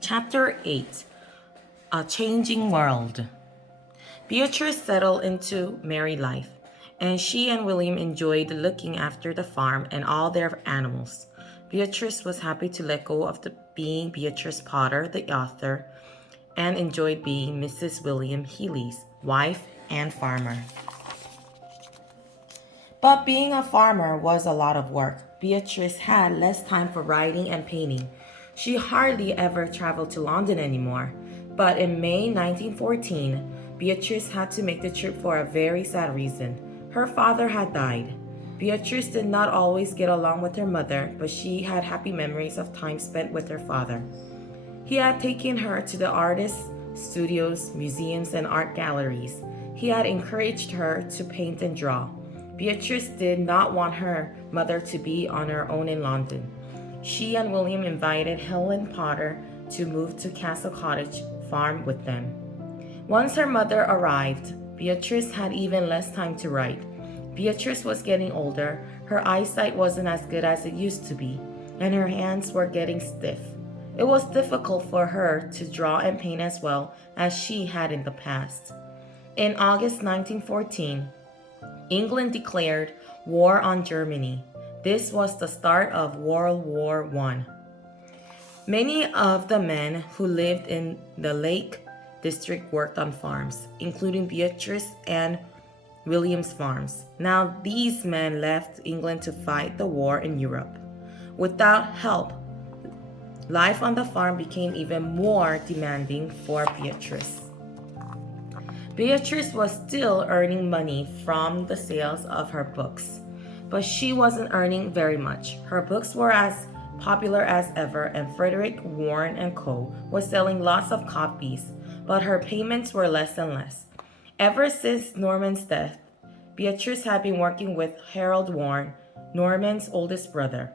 Chapter 8. A Changing World. Beatrice settled into married life, and she and William enjoyed looking after the farm and all their animals. Beatrice was happy to let go of being Beatrice Potter, the author, and enjoyed being Mrs. William Healy's wife and farmer. But being a farmer was a lot of work. Beatrice had less time for writing and painting. She hardly ever traveled to London anymore. But in May 1914, Beatrice had to make the trip for a very sad reason. Her father had died. Beatrice did not always get along with her mother, but she had happy memories of time spent with her father. He had taken her to the artists' studios, museums, and art galleries. He had encouraged her to paint and draw. Beatrice did not want her mother to be on her own in London. She and William invited Helen Potter to move to Castle Cottage farm with them. Once her mother arrived, Beatrice had even less time to write. Beatrice was getting older, her eyesight wasn't as good as it used to be, and her hands were getting stiff. It was difficult for her to draw and paint as well as she had in the past. In August 1914, England declared war on Germany. This was the start of World War I. Many of the men who lived in the Lake District worked on farms, including Beatrice and William's farms. Now, these men left England to fight the war in Europe. Without help, life on the farm became even more demanding for Beatrice. Beatrice was still earning money from the sales of her books, but she wasn't earning very much. Her books were as popular as ever, and Frederick Warne and Co. was selling lots of copies, but her payments were less and less. Ever since Norman's death, Beatrice had been working with Harold Warne, Norman's oldest brother.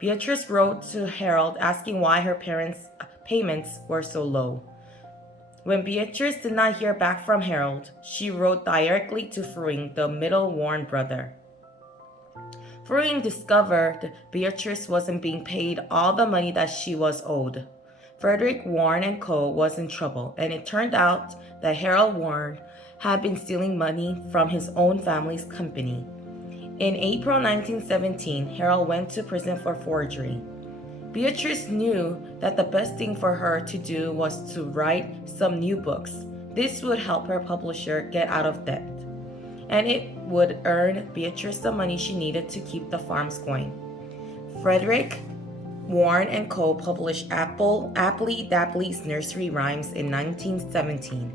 Beatrice wrote to Harold asking why her parents' payments were so low. When Beatrice did not hear back from Harold, she wrote directly to Fruing, the middle Warne brother. Fruing discovered Beatrice wasn't being paid all the money that she was owed. Frederick Warne and Co. was in trouble, and it turned out that Harold Warne had been stealing money from his own family's company. In April 1917, Harold went to prison for forgery. Beatrice knew that the best thing for her to do was to write some new books. This would help her publisher get out of debt, and it would earn Beatrice the money she needed to keep the farms going. Frederick Warne and Co. published Apply Dapply's Nursery Rhymes in 1917.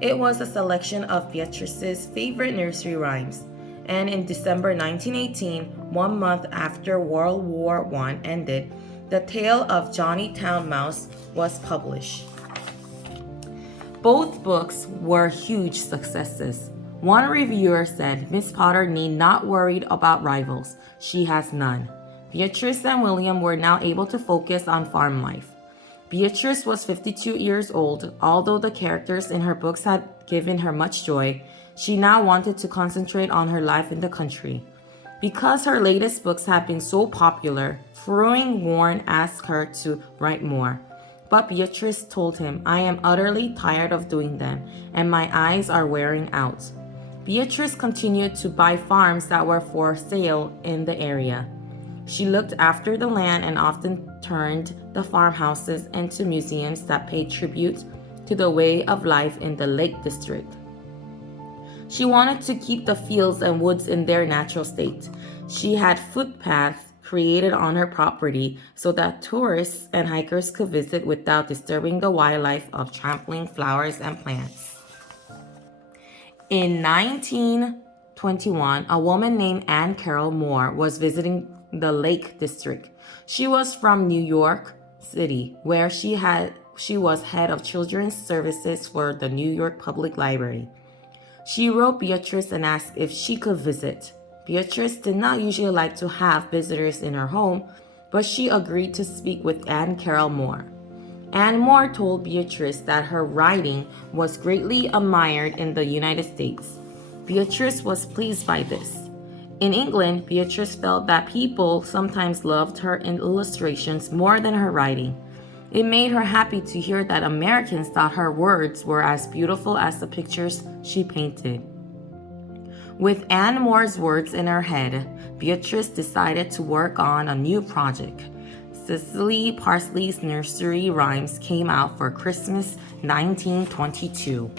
It was a selection of Beatrice's favorite nursery rhymes, and in December 1918, 1 month after World War I ended, The Tale of Johnny Town Mouse was published. Both books were huge successes. One reviewer said, "Miss Potter need not worry about rivals. She has none." Beatrice and William were now able to focus on farm life. Beatrice was 52 years old. Although the characters in her books had given her much joy, she now wanted to concentrate on her life in the country. Because her latest books had been so popular, Fruing Warne asked her to write more. But Beatrice told him, "I am utterly tired of doing them, and my eyes are wearing out." Beatrice continued to buy farms that were for sale in the area. She looked after the land and often turned the farmhouses into museums that paid tribute to the way of life in the Lake District. She wanted to keep the fields and woods in their natural state. She had footpaths created on her property so that tourists and hikers could visit without disturbing the wildlife of trampling flowers and plants. In 1921, a woman named Anne Carroll Moore was visiting the Lake District. She was from New York City, where she was head of children's services for the New York Public Library. She wrote Beatrice and asked if she could visit. Beatrice did not usually like to have visitors in her home, but she agreed to speak with Anne Carroll Moore. Anne Moore told Beatrice that her writing was greatly admired in the United States. Beatrice was pleased by this. In England, Beatrice felt that people sometimes loved her illustrations more than her writing. It made her happy to hear that Americans thought her words were as beautiful as the pictures she painted. With Anne Moore's words in her head, Beatrix decided to work on a new project. Cecily Parsley's Nursery Rhymes came out for Christmas 1922.